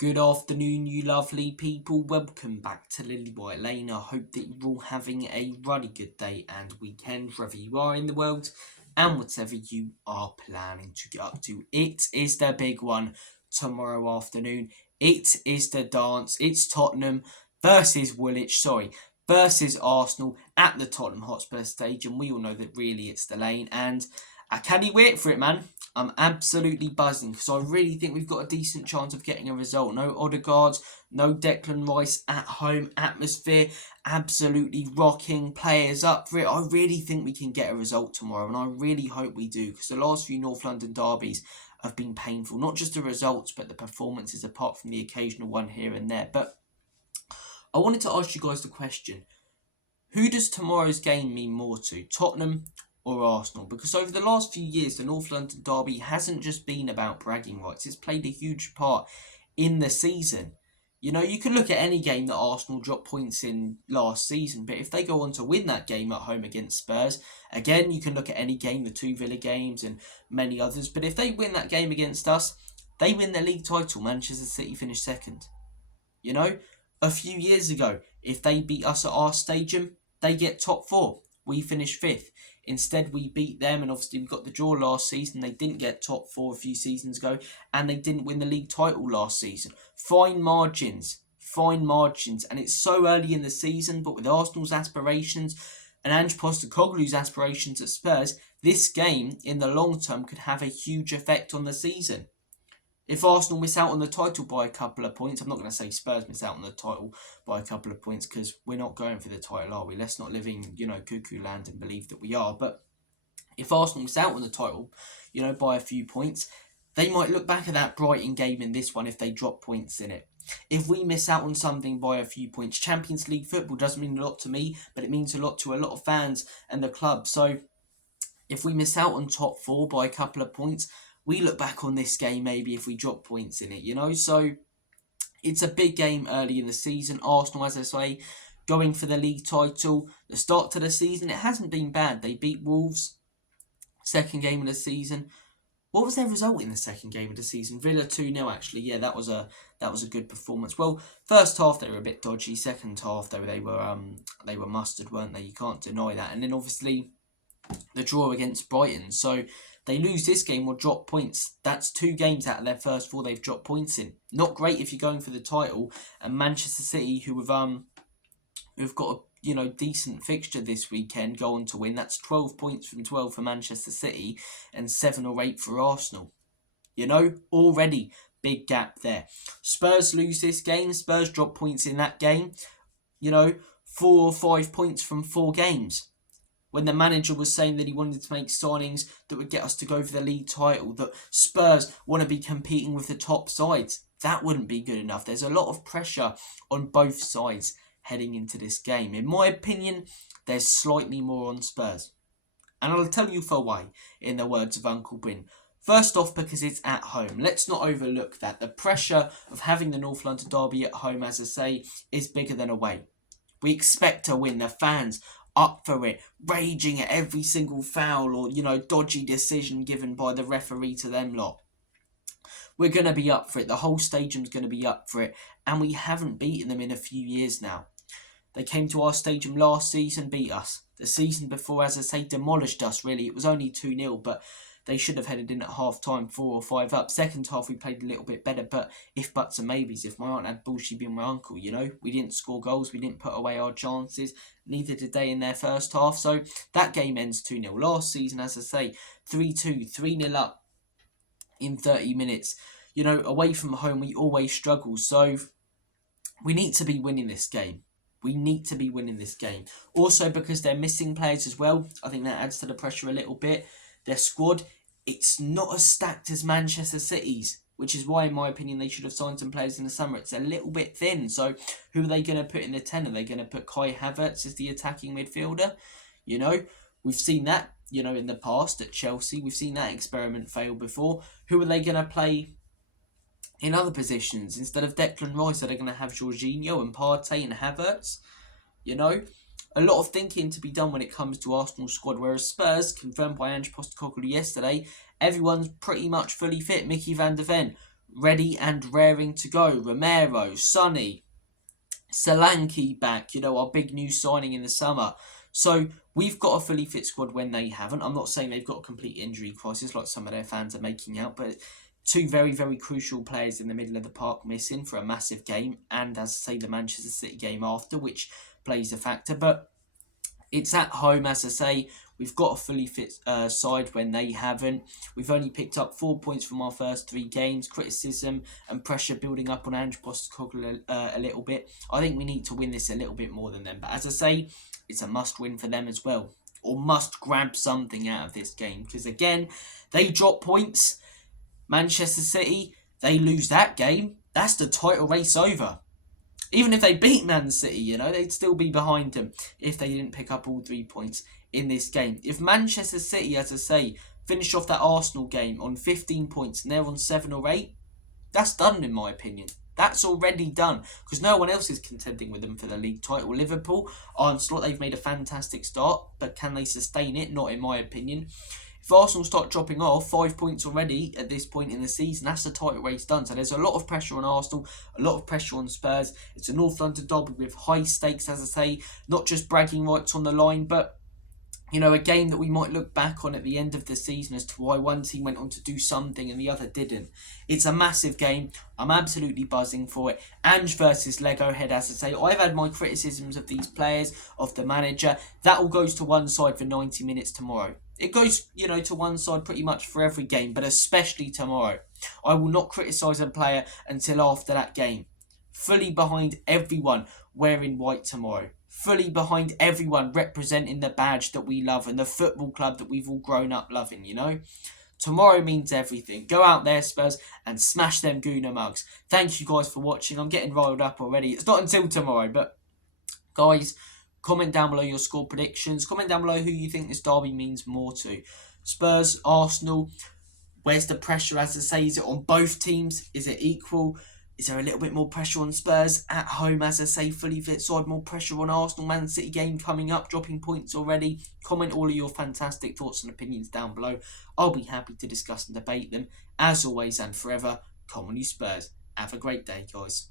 Good afternoon, you lovely people. Welcome back to Lilywhite Lane. I hope that you're all having a really good day and weekend, wherever you are in the world, and whatever you are planning to get up to. It is the big one tomorrow afternoon. It is the dance. It's Tottenham versus versus Arsenal at the Tottenham Hotspur Stadium. We all know that really it's the Lane, and I can't wait for it, man. I'm absolutely buzzing because I really think we've got a decent chance of getting a result. No Odegaard, no Declan Rice at home, atmosphere absolutely rocking, players up for it. I really think we can get a result tomorrow, and I really hope we do, because the last few North London derbies have been painful. Not just the results, but the performances, apart from the occasional one here and there. But I wanted to ask you guys the question: who does tomorrow's game mean more to, Tottenham or Arsenal? Because over the last few years, the North London derby hasn't just been about bragging rights. It's played a huge part in the season. You know, you can look at any game that Arsenal dropped points in last season, but if they go on to win that game at home against Spurs, again, you can look at any game, the two Villa games and many others, but if they win that game against us, they win the league title. Manchester City finished second. You know, a few years ago, if they beat us at our stadium, they get top four. We finish fifth. Instead, we beat them, and obviously we got the draw last season. They didn't get top four a few seasons ago, and they didn't win the league title last season. Fine margins, and it's so early in the season, but with Arsenal's aspirations and Ange Postecoglou's aspirations at Spurs, this game, in the long term, could have a huge effect on the season. If Arsenal miss out on the title by a couple of points, I'm not going to say Spurs miss out on the title by a couple of points, because we're not going for the title, are we? Let's not live in, cuckoo land and believe that we are. But if Arsenal miss out on the title, by a few points, they might look back at that Brighton game in this one if they drop points in it. If we miss out on something by a few points, Champions League football doesn't mean a lot to me, but it means a lot to a lot of fans and the club. So if we miss out on top four by a couple of points, we look back on this game maybe if we drop points in it, So it's a big game early in the season. Arsenal, as I say, going for the league title. The start to the season, it hasn't been bad. They beat Wolves, second game of the season. What was their result in the second game of the season? Villa 2-0 actually. Yeah, that was a good performance. Well, first half they were a bit dodgy. Second half they were mustard, weren't they? You can't deny that. And then obviously the draw against Brighton. So they lose this game or drop points. That's 2 games out of their first 4 they've dropped points in. Not great if you're going for the title. And Manchester City, who've got a decent fixture this weekend, go on to win. That's 12 points from 12 for Manchester City and 7 or 8 for Arsenal. Already big gap there. Spurs lose this game. Spurs drop points in that game. 4 or 5 points from 4 games. When the manager was saying that he wanted to make signings that would get us to go for the league title, that Spurs want to be competing with the top sides, that wouldn't be good enough. There's a lot of pressure on both sides heading into this game. In my opinion, there's slightly more on Spurs. And I'll tell you for why, in the words of Uncle Bin. First off, because it's at home. Let's not overlook that. The pressure of having the North London derby at home, as I say, is bigger than away. We expect to win. The fans up for it, raging at every single foul or, dodgy decision given by the referee to them lot. We're going to be up for it. The whole stadium's going to be up for it. And we haven't beaten them in a few years now. They came to our stadium last season, beat us. The season before, as I say, demolished us, really. It was only 2-0, but they should have headed in at half-time, 4 or 5 up. Second half, we played a little bit better, but if buts and maybes. If my aunt had balls, she'd be my uncle, We didn't score goals. We didn't put away our chances. Neither did they in their first half. So that game ends 2-0. Last season, as I say, 3-2, 3-0 up in 30 minutes. Away from home, we always struggle. So we need to be winning this game. Also, because they're missing players as well, I think that adds to the pressure a little bit. Their squad, it's not as stacked as Manchester City's, which is why, in my opinion, they should have signed some players in the summer. It's a little bit thin. So who are they going to put in the 10? Are they going to put Kai Havertz as the attacking midfielder? We've seen that, in the past at Chelsea. We've seen that experiment fail before. Who are they going to play in other positions? Instead of Declan Rice, are they going to have Jorginho and Partey and Havertz? A lot of thinking to be done when it comes to Arsenal's squad, whereas Spurs, confirmed by Ange Postecoglou yesterday, everyone's pretty much fully fit. Mickey van der Ven, ready and raring to go. Romero, Sonny, Solanke back, our big new signing in the summer. So we've got a fully fit squad when they haven't. I'm not saying they've got a complete injury crisis like some of their fans are making out, but two very, very crucial players in the middle of the park missing for a massive game, and as I say, the Manchester City game after, which plays a factor. But it's at home, as I say. We've got a fully fit side when they haven't. We've only picked up 4 points from our first 3 games. Criticism and pressure building up on Ange Postecoglou a little bit. I think we need to win this a little bit more than them. But as I say, it's a must-win for them as well. Or must grab something out of this game. Because again, they drop points. Manchester City, they lose that game. That's the title race over. Even if they beat Man City, they'd still be behind them if they didn't pick up all 3 points in this game. If Manchester City, as I say, finish off that Arsenal game on 15 points and they're on 7 or 8, that's done in my opinion. That's already done because no one else is contending with them for the league title. Liverpool, onslaught, they've made a fantastic start, but can they sustain it? Not in my opinion. If Arsenal start dropping off, 5 points already at this point in the season, that's the title race done. So there's a lot of pressure on Arsenal, a lot of pressure on Spurs. It's a North London derby with high stakes, as I say, not just bragging rights on the line, but a game that we might look back on at the end of the season as to why one team went on to do something and the other didn't. It's a massive game. I'm absolutely buzzing for it. Ange versus Lego Head, as I say. I've had my criticisms of these players, of the manager. That all goes to one side for 90 minutes tomorrow. It goes, to one side pretty much for every game, but especially tomorrow. I will not criticise a player until after that game. Fully behind everyone wearing white tomorrow. Fully behind everyone representing the badge that we love and the football club that we've all grown up loving, Tomorrow means everything. Go out there, Spurs, and smash them Gooner mugs. Thank you guys for watching. I'm getting riled up already. It's not until tomorrow, but guys, comment down below your score predictions. Comment down below who you think this derby means more to. Spurs, Arsenal. Where's the pressure, as I say? Is it on both teams? Is it equal? Is there a little bit more pressure on Spurs at home, as I say, fully fit side? More pressure on Arsenal, Man City game coming up, dropping points already. Comment all of your fantastic thoughts and opinions down below. I'll be happy to discuss and debate them. As always and forever, come on you Spurs. Have a great day, guys.